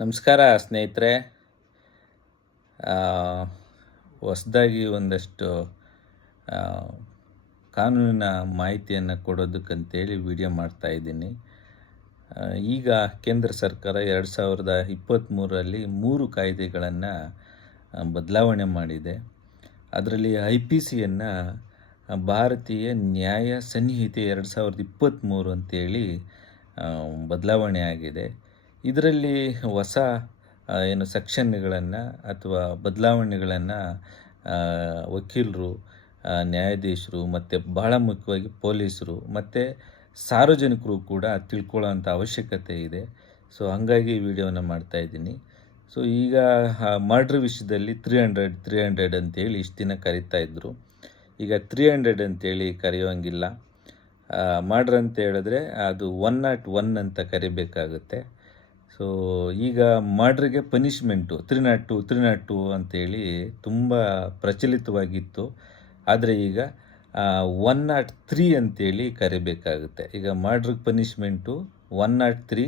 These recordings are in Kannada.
ನಮಸ್ಕಾರ ಸ್ನೇಹಿತರೆ. ಹೊಸದಾಗಿ ಒಂದಷ್ಟು ಆ, ಕಾನೂನಿನ ಮಾಹಿತಿಯನ್ನು ಕೊಡೋದಕ್ಕಂತೇಳಿ ವಿಡಿಯೋ ಮಾಡ್ತಾಯಿದ್ದೀನಿ. ಈಗ ಕೇಂದ್ರ ಸರ್ಕಾರ 2023ರಲ್ಲಿ 3 ಕಾಯ್ದೆಗಳನ್ನು ಬದಲಾವಣೆ ಮಾಡಿದೆ. ಅದರಲ್ಲಿ IPCಯನ್ನು ಭಾರತೀಯ ನ್ಯಾಯ ಸಂಹಿತೆ 2023 ಅಂತೇಳಿ ಬದಲಾವಣೆ ಆಗಿದೆ. ಇದರಲ್ಲಿ ಹೊಸ ಏನು ಸೆಕ್ಷನ್ಗಳನ್ನು ಅಥವಾ ಬದಲಾವಣೆಗಳನ್ನು ವಕೀಲರು, ನ್ಯಾಯಾಧೀಶರು ಮತ್ತು ಬಹಳ ಮುಖ್ಯವಾಗಿ ಪೊಲೀಸರು ಮತ್ತು ಸಾರ್ವಜನಿಕರು ಕೂಡ ತಿಳ್ಕೊಳ್ಳೋಂಥ ಅವಶ್ಯಕತೆ ಇದೆ. ಸೊ ಹಾಗಾಗಿ ಈ ವಿಡಿಯೋನ ಮಾಡ್ತಾಯಿದ್ದೀನಿ. ಸೊ ಈಗ ಮರ್ಡ್ರ್ ವಿಷಯದಲ್ಲಿ 300 ಅಂತೇಳಿ ಇಷ್ಟು ದಿನ ಕರೀತಾಯಿದ್ರು. ಈಗ 300 ಅಂತೇಳಿ ಕರೆಯೋಂಗಿಲ್ಲ. ಮರ್ಡ್ರ್ ಅಂತ ಹೇಳಿದ್ರೆ ಅದು 101 ಅಂತ ಕರಿಬೇಕಾಗುತ್ತೆ. ಸೊ ಈಗ ಮರ್ಡ್ರಿಗೆ ಪನಿಷ್ಮೆಂಟು 302 ಅಂತೇಳಿ ತುಂಬ ಪ್ರಚಲಿತವಾಗಿತ್ತು. ಆದರೆ ಈಗ 103 ಅಂತೇಳಿ ಕರಿಬೇಕಾಗುತ್ತೆ. ಈಗ ಮರ್ಡ್ರಿಗೆ ಪನಿಷ್ಮೆಂಟು 103,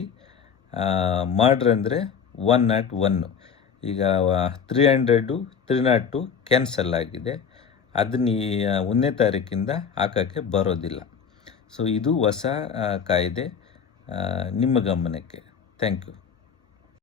ಮರ್ಡ್ರ್ ಅಂದರೆ 101. ಈಗ 300, 302 ಕ್ಯಾನ್ಸಲ್ ಆಗಿದೆ. ಅದನ್ನ 1ನೇ ತಾರೀಕಿಂದ ಹಾಕೋಕ್ಕೆ ಬರೋದಿಲ್ಲ. ಸೊ ಇದು ಹೊಸ ಕಾಯ್ದೆ ನಿಮ್ಮ ಗಮನಕ್ಕೆ. Thank you.